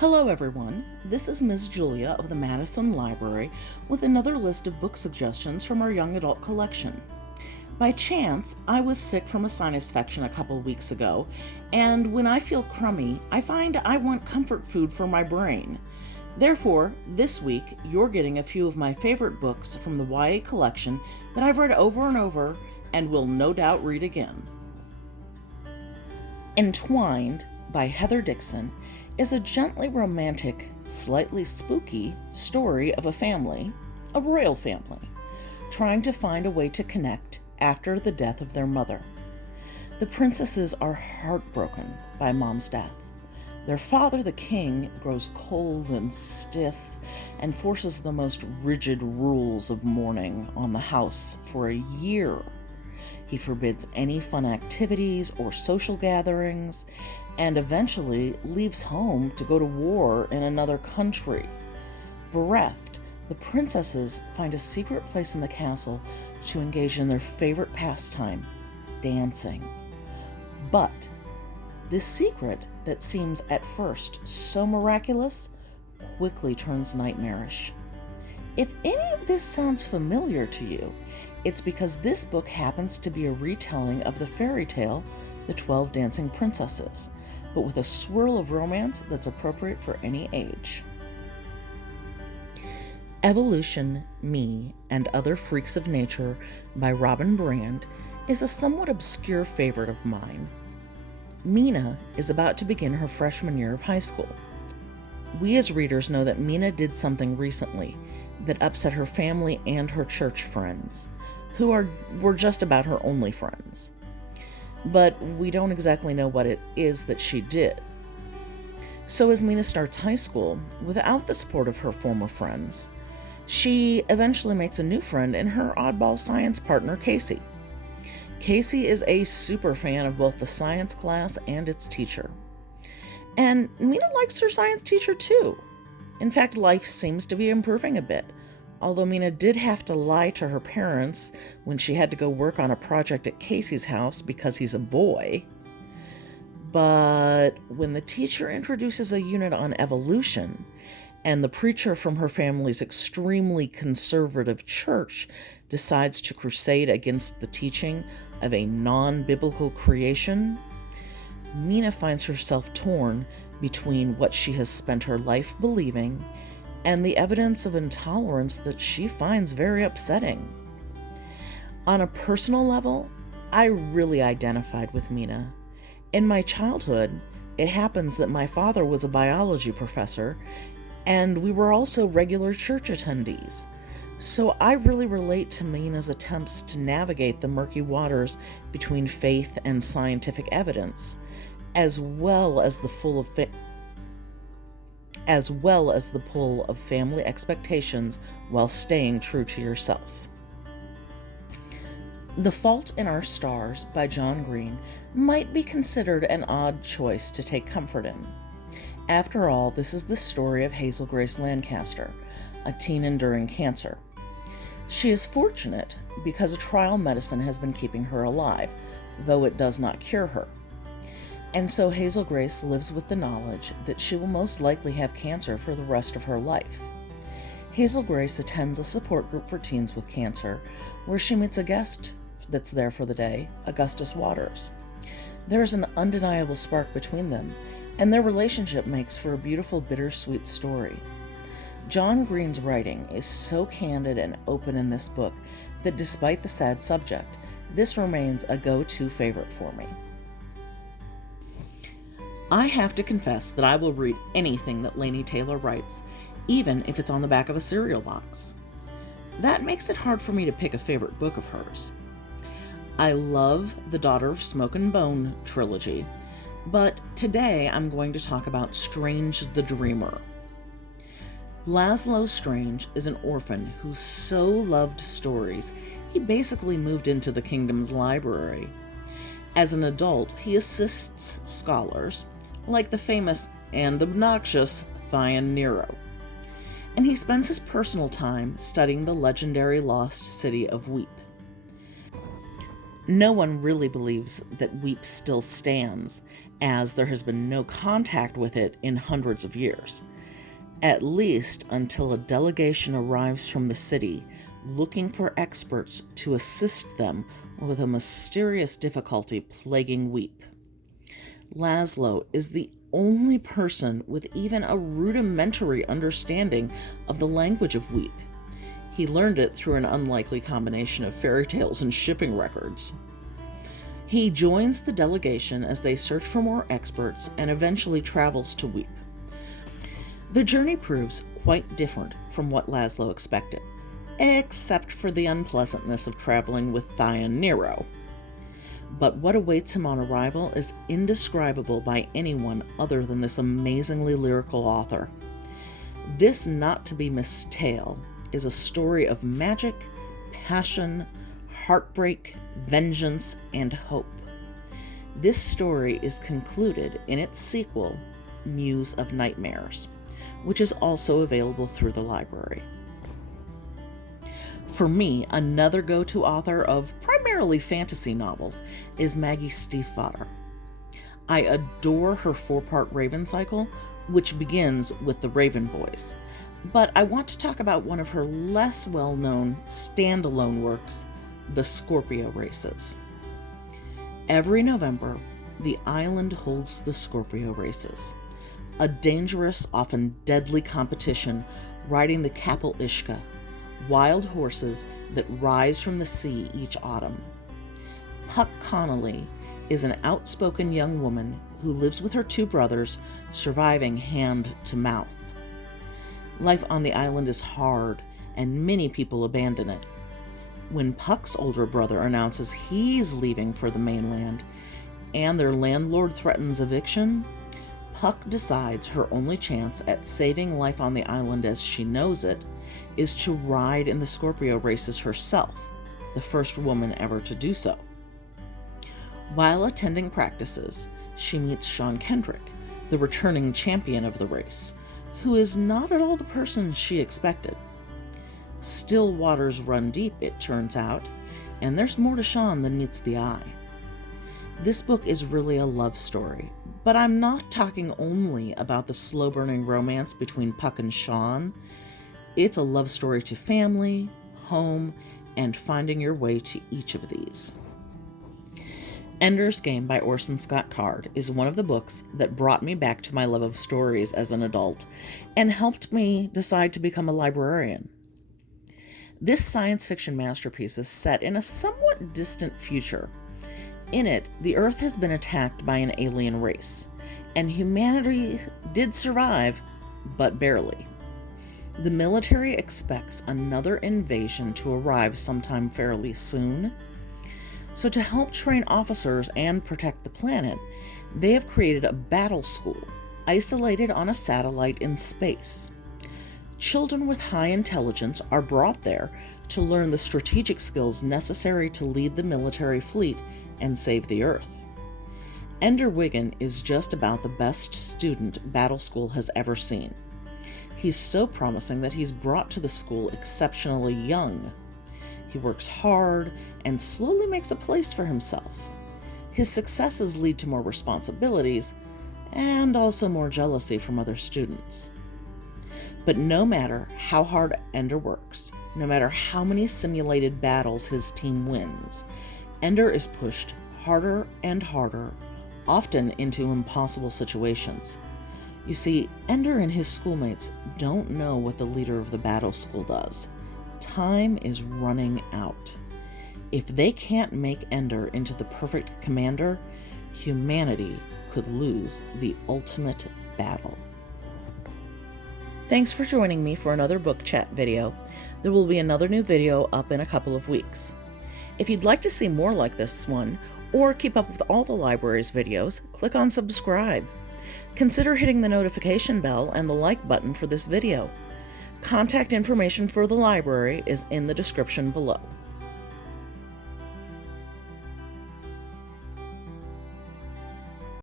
Hello everyone, this is Ms. Julia of the Madison Library with another list of book suggestions from our young adult collection. By chance, I was sick from a sinus infection a couple weeks ago, and when I feel crummy, I find I want comfort food for my brain. Therefore, this week, you're getting a few of my favorite books from the YA collection that I've read over and over and will no doubt read again. Entwined by Heather Dixon is a gently romantic, slightly spooky story of a family, a royal family, trying to find a way to connect after the death of their mother. The princesses are heartbroken by Mom's death. Their father, the king, grows cold and stiff and forces the most rigid rules of mourning on the house for a year. He forbids any fun activities or social gatherings, and eventually leaves home to go to war in another country. Bereft, the princesses find a secret place in the castle to engage in their favorite pastime, dancing. But this secret that seems at first so miraculous quickly turns nightmarish. If any of this sounds familiar to you, it's because this book happens to be a retelling of the fairy tale, The 12 Dancing Princesses, but with a swirl of romance that's appropriate for any age. Evolution, Me, and Other Freaks of Nature by Robin Brand is a somewhat obscure favorite of mine. Mina is about to begin her freshman year of high school. We as readers know that Mina did something recently that upset her family and her church friends, who were just about her only friends. But we don't exactly know what it is that she did. So as Mina starts high school, without the support of her former friends, she eventually makes a new friend in her oddball science partner, Casey. Casey is a super fan of both the science class and its teacher. And Mina likes her science teacher too. In fact, life seems to be improving a bit, although Mina did have to lie to her parents when she had to go work on a project at Casey's house because he's a boy. But when the teacher introduces a unit on evolution, and the preacher from her family's extremely conservative church decides to crusade against the teaching of a non-biblical creation, Mina finds herself torn between what she has spent her life believing and the evidence of intolerance that she finds very upsetting. On a personal level, I really identified with Mina. In my childhood, it happens that my father was a biology professor, and we were also regular church attendees. So I really relate to Mina's attempts to navigate the murky waters between faith and scientific evidence, as well as the pull of family expectations while staying true to yourself. The Fault in Our Stars by John Green might be considered an odd choice to take comfort in. After all, this is the story of Hazel Grace Lancaster, a teen enduring cancer. She is fortunate because a trial medicine has been keeping her alive, though it does not cure her. And so Hazel Grace lives with the knowledge that she will most likely have cancer for the rest of her life. Hazel Grace attends a support group for teens with cancer, where she meets a guest that's there for the day, Augustus Waters. There is an undeniable spark between them, and their relationship makes for a beautiful, bittersweet story. John Green's writing is so candid and open in this book that despite the sad subject, this remains a go-to favorite for me. I have to confess that I will read anything that Laini Taylor writes, even if it's on the back of a cereal box. That makes it hard for me to pick a favorite book of hers. I love the Daughter of Smoke and Bone trilogy, but today I'm going to talk about Strange the Dreamer. Laszlo Strange is an orphan who so loved stories, he basically moved into the kingdom's library. As an adult, he assists scholars, like the famous and obnoxious Thion Nero, and he spends his personal time studying the legendary lost city of Weep. No one really believes that Weep still stands, as there has been no contact with it in hundreds of years, at least until a delegation arrives from the city looking for experts to assist them with a mysterious difficulty plaguing Weep. Laszlo is the only person with even a rudimentary understanding of the language of Weep. He learned it through an unlikely combination of fairy tales and shipping records. He joins the delegation as they search for more experts and eventually travels to Weep. The journey proves quite different from what Laszlo expected, except for the unpleasantness of traveling with Thaya Nero. But what awaits him on arrival is indescribable by anyone other than this amazingly lyrical author. This not-to-be-missed tale is a story of magic, passion, heartbreak, vengeance, and hope. This story is concluded in its sequel, Muse of Nightmares, which is also available through the library. For me, another go-to author of primarily fantasy novels is Maggie Stiefvater. I adore her 4-part Raven cycle, which begins with the Raven Boys, but I want to talk about one of her less well-known standalone works, The Scorpio Races. Every November, the island holds the Scorpio Races, a dangerous, often deadly competition riding the Kapell Ishka, wild horses that rise from the sea each autumn. Puck Connolly is an outspoken young woman who lives with her 2 brothers, surviving hand to mouth. Life on the island is hard, and many people abandon it. When Puck's older brother announces he's leaving for the mainland, and their landlord threatens eviction, Puck decides her only chance at saving life on the island as she knows it is to ride in the Scorpio Races herself, the first woman ever to do so. While attending practices, she meets Sean Kendrick, the returning champion of the race, who is not at all the person she expected. Still waters run deep, it turns out, and there's more to Sean than meets the eye. This book is really a love story, but I'm not talking only about the slow-burning romance between Puck and Sean. It's a love story to family, home, and finding your way to each of these. Ender's Game by Orson Scott Card is one of the books that brought me back to my love of stories as an adult and helped me decide to become a librarian. This science fiction masterpiece is set in a somewhat distant future. In it, the Earth has been attacked by an alien race, and humanity did survive, but barely. The military expects another invasion to arrive sometime fairly soon. So to help train officers and protect the planet, they have created a battle school, isolated on a satellite in space. Children with high intelligence are brought there to learn the strategic skills necessary to lead the military fleet and save the Earth. Ender Wiggin is just about the best student Battle School has ever seen. He's so promising that he's brought to the school exceptionally young. He works hard and slowly makes a place for himself. His successes lead to more responsibilities and also more jealousy from other students. But no matter how hard Ender works, no matter how many simulated battles his team wins, Ender is pushed harder and harder, often into impossible situations. You see, Ender and his schoolmates don't know what the leader of the battle school does. Time is running out. If they can't make Ender into the perfect commander, humanity could lose the ultimate battle. Thanks for joining me for another book chat video. There will be another new video up in a couple of weeks. If you'd like to see more like this one, or keep up with all the library's videos, click on subscribe. Consider hitting the notification bell and the like button for this video. Contact information for the library is in the description below.